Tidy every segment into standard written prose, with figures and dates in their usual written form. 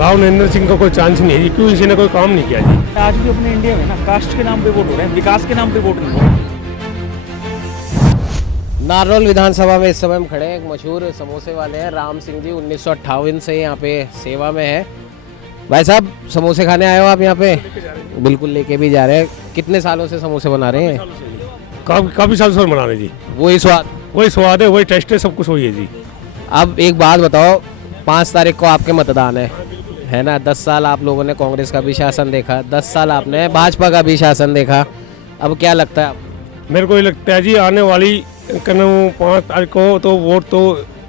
राव नरेंद्र सिंह का कोई चांस नहीं है जी, क्यों इसी ने कोई काम नहीं किया जी। आज भी अपने इंडिया में ना कास्ट के नाम पे वोट हो रहे हैं, विकास के नाम पे वोट नहीं हो रहे। नारनौल विधानसभा में इस समय हम खड़े हैं। एक मशहूर समोसे वाले हैं राम सिंह जी, 1958 से यहाँ पे सेवा में है। भाई साहब समोसे खाने आए हो आप यहाँ पे? बिल्कुल लेके भी जा रहे हैं। कितने सालों से समोसे बना रहे हैं? काफी साल से बना रहे जी। वही स्वाद है, वही टेस्ट है, सब कुछ वही है जी। अब एक बात बताओ, 5 तारीख को आपके मतदान है ना? 10 साल आप लोगों ने कांग्रेस का भी शासन देखा, 10 साल आपने भाजपा का भी शासन देखा। अब क्या लगता है आप? मेरे को ये लगता है जी, आने वाली 5 तारीख को तो वोट तो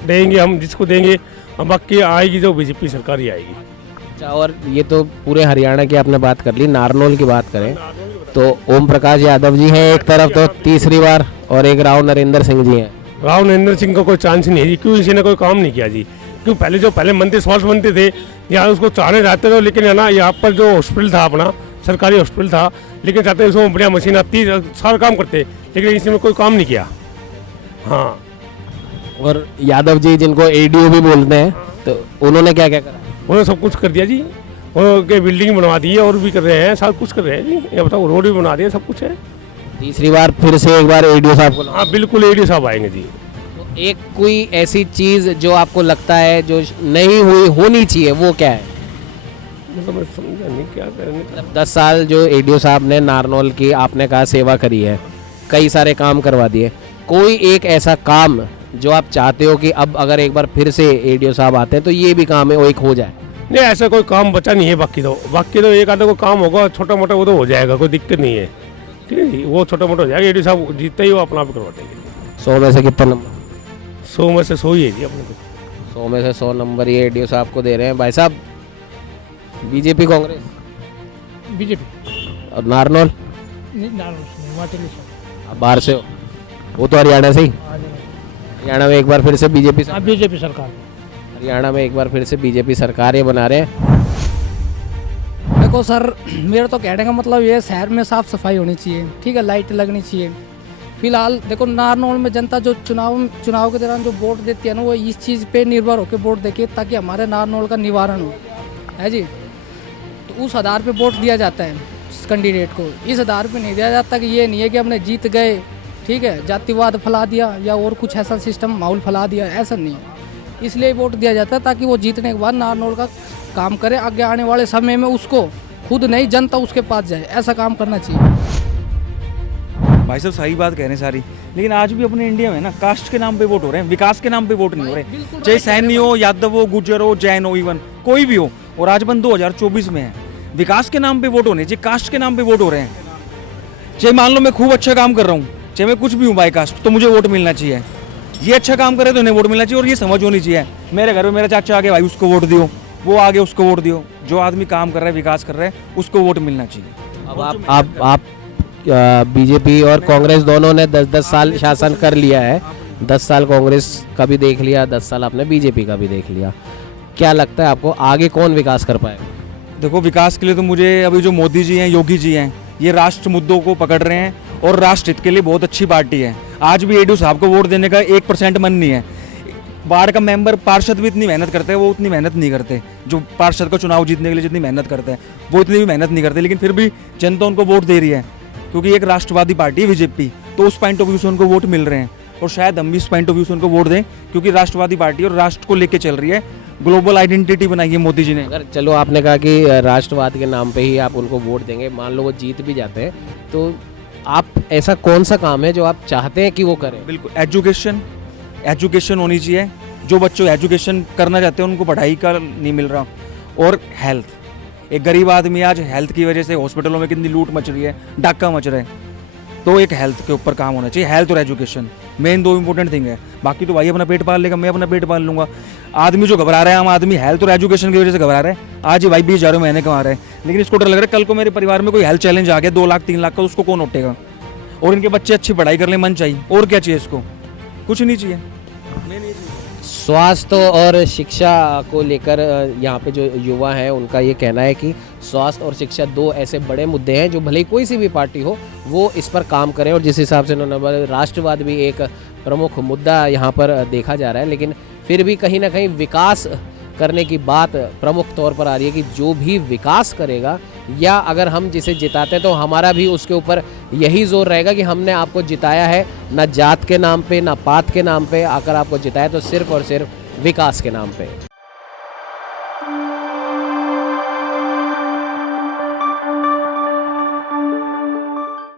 देंगे हम, जिसको देंगे। अब बाकी आएगी जो बीजेपी सरकार ही आएगी। अच्छा, और ये तो पूरे हरियाणा की आपने बात कर ली, नारनौल की बात करें तो ओम प्रकाश यादव जी हैं एक तरफ तो तीसरी बार, और एक राव नरेंद्र सिंह जी हैं। राव नरेंद्र सिंह का कोई चांस नहीं है जी, क्यों इसी ने कोई काम नहीं किया जी। क्यों पहले मंत्री स्वास्थ्य मंत्री थे, यहाँ उसको चाहने जाते थे, लेकिन है ना यहाँ पर जो हॉस्पिटल था अपना सरकारी हॉस्पिटल था, लेकिन चाहते उसमें बढ़िया मशीन आती, सारा काम करते, लेकिन इसमें कोई काम नहीं किया। हाँ, और यादव जी जिनको एडीओ भी बोलते हैं, तो उन्होंने क्या क्या करा? उन्होंने सब कुछ कर दिया जी। उन्होंने बिल्डिंग बनवा दी है, और भी कर रहे हैं, सब कुछ कर रहे हैं जी। ये बताओ, रोड भी बना दिया, सब कुछ है। तीसरी बार फिर से एक बार एडीओ साहब को? हाँ बिल्कुल, एडीओ साहब आएंगे जी। तो एक कोई ऐसी चीज जो आपको लगता है जो नहीं हुई होनी चाहिए, वो क्या है? मतलब मैं समझा नहीं क्या करने। मतलब 10 साल जो एडीओ साहब ने नारनौल की आपने कहा सेवा करी है, कई सारे काम करवा दिए, कोई एक ऐसा काम जो आप चाहते हो कि अब अगर एक बार फिर से एडीओ साहब आते हैं तो ये भी काम है वो एक हो जाए? नहीं, ऐसा कोई काम बचा नहीं है। बाकी तो एक आधा को काम होगा छोटा मोटा, वो तो हो जाएगा, कोई दिक्कत नहीं है। ठीक है जी, वो छोटा मोटा हो जाएगा। एडीओ साहब जीतते ही वो अपना आप करवा देंगे। 100 में से कितना नंबर? 100 में से 100 ही है जी अपने को। 100 में से 100 नंबर ये एडीओ साहब को दे रहे हैं। भाई साहब, बीजेपी कांग्रेस? बीजेपी। और नारनौल? हिमाचली आप बाहर से हो? वो तो हरियाणा से ही। हरियाणा में एक बार फिर से बीजेपी बीजेपी सरकार। हरियाणा में एक बार फिर से बीजेपी सरकार ये बना रहे हैं। देखो सर, मेरा तो कहने का मतलब ये है, शहर में साफ सफाई होनी चाहिए, ठीक है, लाइट लगनी चाहिए। फिलहाल देखो नारनौल में जनता जो चुनाव के दौरान जो वोट देती है ना, वो इस चीज़ पे निर्भर होकर वोट देके ताकि हमारे नारनौल का निवारण हो, है जी। तो उस आधार पे वोट दिया जाता है कैंडिडेट को। इस आधार पे नहीं दिया जाता कि ये नहीं है कि हमने जीत गए, ठीक है, जातिवाद फैला दिया या और कुछ ऐसा सिस्टम माहौल फैला दिया, ऐसा नहीं है। इसलिए वोट दिया जाता है ताकि वो जीतने के बाद नारनौल का काम करे, आगे आने वाले समय में उसको खुद नहीं जनता उसके पास जाए, ऐसा काम करना चाहिए। भाई साहब सही बात कह रहे हैं सारी, लेकिन आज भी अपने इंडिया में ना कास्ट के नाम पे वोट हो रहे हैं, विकास के नाम पे वोट नहीं हो रहे। चाहे सैनी हो, यादव हो, गुर्जर हो, जैन हो, इवन कोई भी हो। और आज अपन 2024 में है, विकास के नाम पे वोट होने चाहिए, कास्ट के नाम पे वोट हो रहे हैं। चाहे मान लो मैं खूब अच्छा काम कर रहा हूँ, चाहे मैं कुछ भी हूँ बाई कास्ट, तो मुझे वोट मिलना चाहिए। ये अच्छा काम करे तो इन्हें वोट मिलना चाहिए, और ये समझ होनी चाहिए। मेरे घर में मेरा चाचा आ गया, भाई उसको वोट दियो, वो आगे उसको वोट दियो। जो आदमी काम कर रहा है, विकास कर रहा है, उसको वोट मिलना चाहिए। अब आप बीजेपी और कांग्रेस दोनों ने 10-10 साल शासन कर लिया है। 10 साल कांग्रेस का भी देख लिया, 10 साल आपने बीजेपी का भी देख लिया। क्या लगता है आपको आगे कौन विकास कर पाएगा? देखो, विकास के लिए तो मुझे अभी जो मोदी जी हैं, योगी जी हैं, ये राष्ट्र मुद्दों को पकड़ रहे हैं और राष्ट्र हित के लिए बहुत अच्छी पार्टी है। आज भी एडीओ साहब को वोट देने का 1% मन नहीं है। वार्ड का मेंबर, पार्षद भी इतनी मेहनत करते हैं, वो उतनी मेहनत नहीं करते। जो पार्षद का चुनाव जीतने के लिए जितनी मेहनत करते हैं, वो इतनी भी मेहनत नहीं करते, लेकिन फिर भी जनता उनको वोट दे रही है, क्योंकि एक राष्ट्रवादी पार्टी है बीजेपी। तो उस पॉइंट ऑफ व्यू से उनको वोट मिल रहे हैं, और शायद हम भी इस पॉइंट ऑफ व्यू से उनको वोट दें, क्योंकि राष्ट्रवादी पार्टी और राष्ट्र को लेके चल रही है। ग्लोबल आइडेंटिटी बनाई है मोदी जी ने। अगर चलो आपने कहा कि राष्ट्रवाद के नाम पे ही आप उनको वोट देंगे, मान लो वो जीत भी जाते हैं, तो आप ऐसा कौन सा काम है जो आप चाहते हैं कि वो करें? बिल्कुल, एजुकेशन होनी चाहिए। जो बच्चों एजुकेशन करना चाहते हैं उनको पढ़ाई का नहीं मिल रहा। और हेल्थ, एक गरीब आदमी आज हेल्थ की वजह से हॉस्पिटलों में कितनी लूट मच रही है, डाका मच रहा है। तो एक हेल्थ के ऊपर काम होना चाहिए, हेल्थ और एजुकेशन मेन 2 इंपॉर्टेंट थिंग है। बाकी तो भाई अपना पेट पाल लेगा, मैं अपना पेट पाल लूंगा। आदमी जो घबरा रहा है, आम आदमी हेल्थ और एजुकेशन की वजह से घबरा रहा है। आज ही भाई 20,000 महीने कमा रहे हैं, लेकिन इसको डर लग रहा है कल को मेरे परिवार में कोई हेल्थ चैलेंज आ गया 2 लाख 3 लाख का, उसको कौन उठेगा? और इनके बच्चे अच्छी पढ़ाई कर ले, मन चाहिए। और क्या चाहिए इसको? कुछ नहीं चाहिए। स्वास्थ्य और शिक्षा को लेकर यहाँ पे जो युवा हैं उनका ये कहना है कि स्वास्थ्य और शिक्षा 2 ऐसे बड़े मुद्दे हैं जो भले ही कोई सी भी पार्टी हो वो इस पर काम करें। और जिस हिसाब से उन्होंने राष्ट्रवाद भी एक प्रमुख मुद्दा यहाँ पर देखा जा रहा है, लेकिन फिर भी कहीं ना कहीं विकास करने की बात प्रमुख तौर पर आ रही है कि जो भी विकास करेगा, या अगर हम जिसे जिताते हैं तो हमारा भी उसके ऊपर यही जोर रहेगा कि हमने आपको जिताया है ना जात के नाम पे ना पात के नाम पे, आकर आपको जिताया तो सिर्फ और सिर्फ विकास के नाम पे।